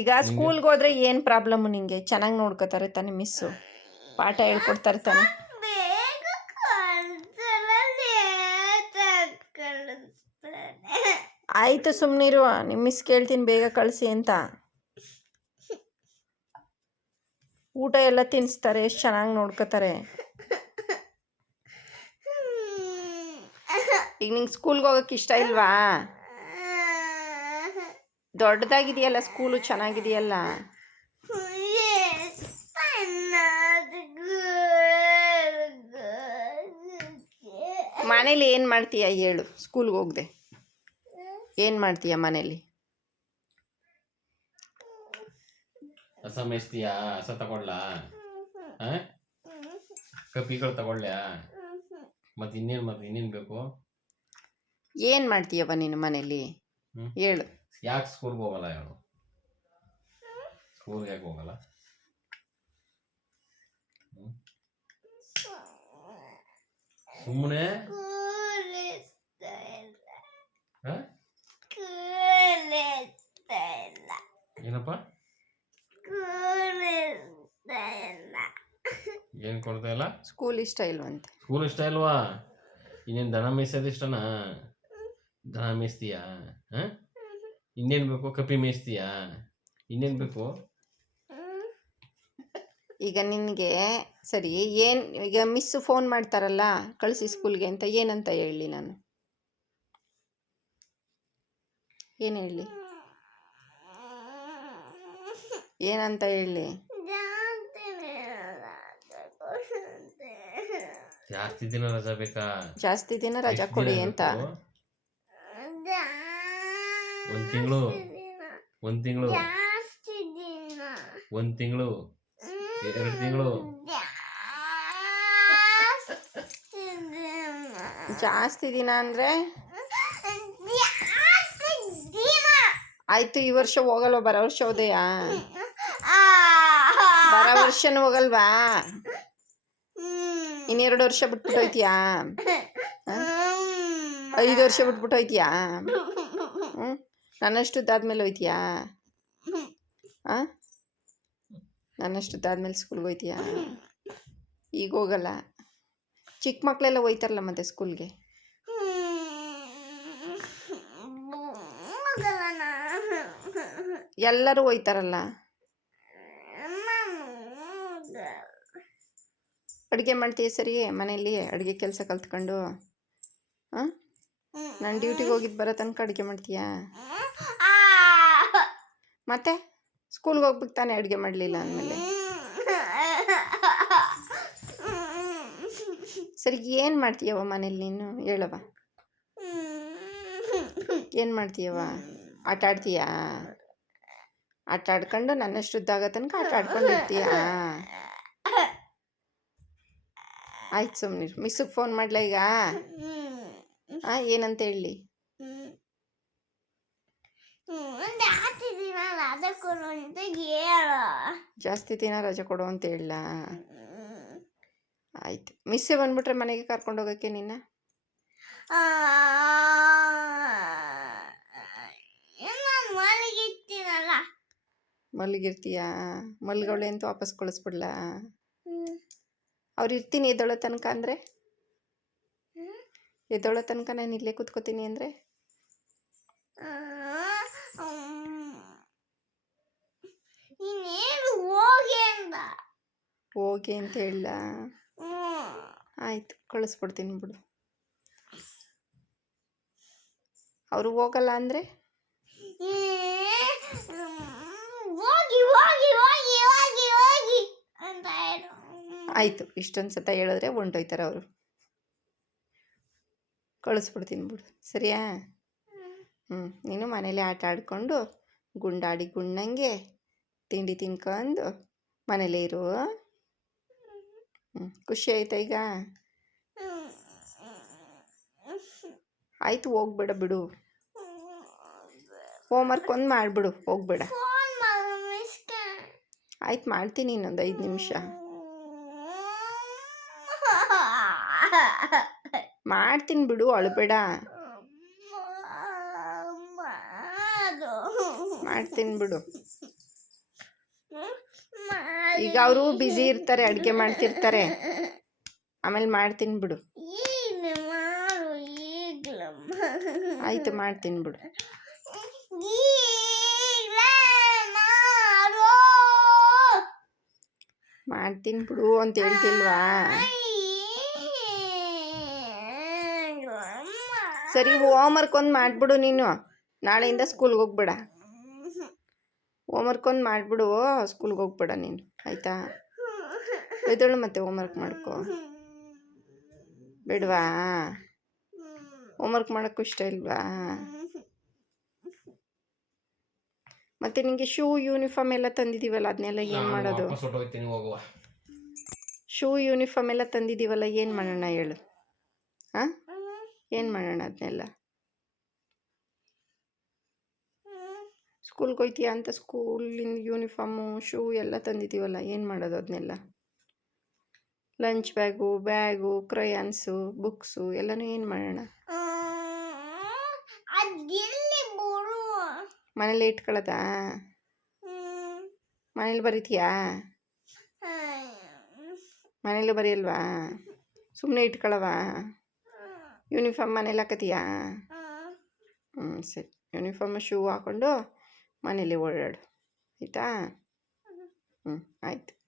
ಈಗ ಸ್ಕೂಲ್ಗೆ ಹೋದ್ರೆ ಏನು ಪ್ರಾಬ್ಲಮ್ಮು ನಿಂಗೆ? ಚೆನ್ನಾಗಿ ನೋಡ್ಕೋತಾರೆ ತಾನೆ ಮಿಸ್ಸು ಪಾಠ ಹೇಳ್ಕೊಡ್ತಾರೆ ತಾನೆ. ಆಯ್ತು ಕಳ್ಸಲ್ಲ ಲೇಟ್ ಕಳಿಸ್ತಾರೆ ಆಯಿತು ಸುಮ್ಮನಿರು ನಿಮ್ಮ ಮಿಸ್ ಕೇಳ್ತೀನಿ ಬೇಗ ಕಳಿಸಿ ಅಂತ. ಊಟ ಎಲ್ಲ ತಿನ್ನಿಸ್ತಾರೆ ಎಷ್ಟು ಚೆನ್ನಾಗಿ ನೋಡ್ಕೋತಾರೆ. ಈಗ ನಿಂಗೆ ಸ್ಕೂಲ್ಗೆ ಹೋಗೋಕೆ ಇಷ್ಟ ಇಲ್ವಾ? ದೊಡ್ಡದಾಗಿದೆಯಲ್ಲ ಸ್ಕೂಲು ಚೆನ್ನಾಗಿದೆಯಲ್ಲ? ಮನೇಲಿ ಏನು ಮಾಡ್ತೀಯ ಹೇಳು ಸ್ಕೂಲ್ಗೆ ಹೋಗ್ದೆ. ಏನು ಮಾಡ್ತೀಯ ಮನೇಲಿ? ಹಸ ಮೇಯ್ಸ್ತೀಯಾ ಹಸ ತಗೊಳ್ಲಾ? ಆ? ಕಪ್ಪಿಗಳು ತಗೊಳ್ಳ್ಯಾ ಮತ್ತೆ ಇನ್ನೇನು ಮತ್ತೆ ಇನ್ನೇನು ಬೇಕು? ಏನು ಮಾಡ್ತೀಯವ್ವ ನೀನು ಮನೇಲಿ. ಹೇಳು. ಯಾಕೆ ಸ್ಕೂಲ್ಗೆ ಹೋಗಲ್ಲ ಹೇಳು? ಸ್ಕೂಲ್ಗೆ ಯಾಕೆ ಹೋಗಲ್ಲ? ಸುಮ್ಮನೆ ಏನಪ್ಪ? ಏನು ಕೊಡ್ತಾ ಇಲ್ಲ? ಸ್ಕೂಲ್ ಇಷ್ಟ ಇಲ್ವಂತೆ. ಸ್ಕೂಲ್ ಇಷ್ಟ ಇಲ್ವಾ? ಇನ್ನೇನು ದನ ಮೇಯ್ಸೋದು ಇಷ್ಟನಾ? ದನ ಮೇಯ್ಸ್ತೀಯಾ? ಹಾಂ? ಇನ್ನೇನು ಬೇಕು ಕಪ್ಪಿ ಮೇಯಿಸ್ತೀಯಾ ಇನ್ನೇನು ಬೇಕು ಈಗ ನಿನಗೆ ಸರಿ ಏನು ಈಗ ಮಿಸ್ಸು ಫೋನ್ ಮಾಡ್ತಾರಲ್ಲ ಕಳಿಸಿ ಸ್ಕೂಲ್ಗೆ ಅಂತ ಏನಂತ ಹೇಳಿ ನಾನು? ಏನು ಹೇಳಲಿ ಏನಂತ ಹೇಳಿ? ಜಾಸ್ತಿ ದಿನ ರಜಾ ಬೇಕಾ? ಜಾಸ್ತಿ ದಿನ ರಜಾ ಕೊಡಿ ಅಂತ? ಒಂದ್ ತಿಂಗಳು ಒಂದ್ ತಿಂಗಳು ಜಾಸ್ತಿ ದಿನ. ಒಂದ್ ತಿಂಗಳು ಎರಡು ತಿಂಗಳು. ಜಾಸ್ತಿ ದಿನ. ಅಂದ್ರೆ ಆಯ್ತು ಅಂದರೆ? ಜಾಸ್ತಿ ದಿನ. ಆಯಿತು ಈ ವರ್ಷ ಹೋಗಲ್ವ? ಬರೋ ವರ್ಷ ಹೋದೆಯಾ? ಬರ ವರ್ಷನೂ ಹೋಗಲ್ವಾ. ಇನ್ನೆರಡು ವರ್ಷ ಬಿಟ್ಬಿಟ್ಟು ಹೋಯ್ತೀಯಾ? ಐದು ವರ್ಷ ಬಿಟ್ಬಿಟ್ಟು ಹೋಯ್ತೀಯಾ? ಹ್ಞೂ ನನ್ನಷ್ಟುದ್ದಾದ್ಮೇಲೆ ಹೋಯ್ತೀಯಾ? ಹಾಂ ನನ್ನಷ್ಟುದ್ದಾದ್ಮೇಲೆ ಸ್ಕೂಲ್ಗೆ ಹೋಯ್ತೀಯಾ? ಈಗ ಹೋಗಲ್ಲ. ಚಿಕ್ಕ ಮಕ್ಕಳೆಲ್ಲ ಹೋಯ್ತಾರಲ್ಲ ಮತ್ತೆ ಸ್ಕೂಲ್ಗೆ. ಎಲ್ಲರೂ ಹೋಯ್ತಾರಲ್ಲ. ಅಡುಗೆ ಮಾಡ್ತೀಯ ಸರಿ ಮನೆಯಲ್ಲಿ? ಅಡುಗೆ ಕೆಲಸ ಕಲ್ತ್ಕೊಂಡು? ಹಾಂ ನಾನು ಡ್ಯೂಟಿಗೆ ಹೋಗಿದ್ದು ಬರೋ ತನಕ ಅಡುಗೆ ಮಾಡ್ತೀಯಾ. ಮತ್ತೆ? ಸ್ಕೂಲ್ಗೆ ಹೋಗ್ಬೇಕು ತಾನೇ ಅಡುಗೆ ಮಾಡಲಿಲ್ಲ ಅಂದಮೇಲೆ? ಸರಿ, ಏನು ಮಾಡ್ತೀಯವ ಮನೇಲಿ ನೀನು? ಹೇಳವ ಏನು ಮಾಡ್ತೀಯವ ಆಟ ಆಡ್ತೀಯಾ? ಆಟ ಆಡ್ಕೊಂಡು ನನ್ನಷ್ಟುದ್ದಾಗೋ ತನಕ ಆಟ ಆಡ್ಕೊಂಡು ಇರ್ತೀಯಾ? ಆಯ್ತು ಸುಮ್ಮನೆ ಮಿಸ್ಸಿಗೆ ಫೋನ್ ಮಾಡಲ ಈಗ? ಹಾಂ ಏನಂತ ಹೇಳಿ? ಜಾಸ್ತಿ ದಿನ ರಜೆ ಕೊಡು ಅಂತ ಹೇಳು ಆಯ್ತು. ಮಿಸ್ಸೇ ಬಂದ್ಬಿಟ್ರೆ ಮನೆಗೆ ಕರ್ಕೊಂಡು ಹೋಗೋಕ್ಕೆ ನಿನ್ನ? ಮಲಗಿರ್ತೀಯಾ? ಮಲ್ಗವಳೆ ಅಂತ ವಾಪಸ್ ಕಳಿಸ್ಬಿಡ್ಲಾ? ಅವ್ರು ಇರ್ತೀನಿ ಎದ್ದೊಳೋ ತನಕ ಅಂದರೆ? ಎದ್ದೊಳೋ ತನಕ ನಾನು ಇಲ್ಲೇ ಕೂತ್ಕೋತೀನಿ ಅಂದರೆ? ಹೋಗಿ ಅಂತ ಹೇಳ ಆಯಿತು ಕಳಿಸ್ಕೊಡ್ತೀನಿ ಬಿಡು. ಅವರು ಹೋಗಲ್ಲ ಅಂದರೆ? ಆಯಿತು ಇಷ್ಟೊಂದು ಸತ ಹೇಳಿದ್ರೆ ಹೊಂಟೋಯ್ತಾರೆ ಅವರು. ಕಳಿಸ್ಬಿಡ್ತೀನಿ ಬಿಡು ಸರಿಯಾ? ಹ್ಞೂ ನೀನು ಮನೇಲಿ ಆಟ ಆಡಿಕೊಂಡು ಗುಂಡಾಡಿ ಗುಂಡಂಗೆ ತಿಂಡಿ ತಿನ್ಕೊಂಡು ಮನೇಲೇ ಇರು. ಹ್ಞೂ ಖುಷಿ ಆಯ್ತಾ ಈಗ? ಆಯಿತು ಹೋಗ್ಬೇಡ ಬಿಡು. ಹೋಮ್ವರ್ಕ್ ಒಂದು ಮಾಡಿಬಿಡು ಹೋಗ್ಬೇಡ. ಆಯ್ತು ಮಾಡ್ತೀನಿ ಇನ್ನೊಂದು ಐದು ನಿಮಿಷ. ಮಾಡ್ತೀನಿ ಬಿಡು ಅಳುಬೇಡ ಮಾಡು. ಮಾಡ್ತೀನಿ ಬಿಡು. ಈಗ ಅವರು ಬ್ಯುಸಿ ಇರ್ತಾರೆ ಅಡುಗೆ ಮಾಡ್ತಿರ್ತಾರೆ. ಆಮೇಲೆ ಮಾಡ್ತೀನಿ ಬಿಡು. ಆಯ್ತು ಮಾಡ್ತೀನಿ ಬಿಡು. ಮಾಡ್ತೀನಿ ಬಿಡು ಅಂತ ಹೇಳ್ತಿಲ್ವಾ? ಸರಿ ಹೋಮ್ವರ್ಕ್ ಒಂದು ಮಾಡಿಬಿಡು ನೀನು. ನಾಳೆಯಿಂದ ಸ್ಕೂಲ್ಗೆ ಹೋಗ್ಬೇಡ. ಹೋಮ್ವರ್ಕ್ ಒಂದು ಮಾಡಿಬಿಡು ಸ್ಕೂಲ್ಗೆ ಹೋಗ್ಬೇಡ ನೀನು. ಆಯಿತಾ? ಎದ್ದೇಳು ಮತ್ತೆ ಹೋಮ್ವರ್ಕ್ ಮಾಡ್ಕೊ. ಬಿಡ್ವಾ? ಹೋಮ್ವರ್ಕ್ ಮಾಡೋಕ್ಕೂ ಇಷ್ಟ ಇಲ್ವಾ? ಮತ್ತೆ ನಿಮಗೆ ಶೂ ಯೂನಿಫಾರ್ಮ್ ಎಲ್ಲ ತಂದಿದ್ದೀವಲ್ಲ ಅದನ್ನೆಲ್ಲ ಏನು ಮಾಡೋದು? ಶೂ ಯೂನಿಫಾರ್ಮ್ ಎಲ್ಲ ತಂದಿದ್ದೀವಲ್ಲ ಏನು ಮಾಡೋಣ ಹೇಳು? ಹಾಂ ಏನು ಮಾಡೋಣ ಅದನ್ನೆಲ್ಲ ಸ್ಕೂಲ್ಗೆ ಹೋಯ್ತೀಯಾ ಅಂತ ಸ್ಕೂಲಿನ ಯೂನಿಫಾರ್ಮು ಶೂ ಎಲ್ಲ ತಂದಿದ್ದೀವಲ್ಲ ಏನು ಮಾಡೋದು ಅದನ್ನೆಲ್ಲ lunch bag bag crayons books ಎಲ್ಲನೂ ಏನು ಮಾಡೋಣ? ಮನೇಲಿ ಇಟ್ಕೊಳ್ಳೋದಾ ಮನೇಲಿ ಬರೀತೀಯಾ? ಮನೇಲಿ ಬರೆಯಲ್ವಾ? ಸುಮ್ಮನೆ ಇಟ್ಕೊಳ್ಳವಾ ಯೂನಿಫಾರ್ಮ್ ಮನೇಲಿ ಹಾಕತೀಯಾ? ಹ್ಞೂ ಸರಿ. ಯೂನಿಫಾರ್ಮ್ ಶೂ ಹಾಕ್ಕೊಂಡು ಮನೇಲಿ ಓಡಾಡು. ಆಯಿತಾ? ಹ್ಞೂ ಆಯಿತು.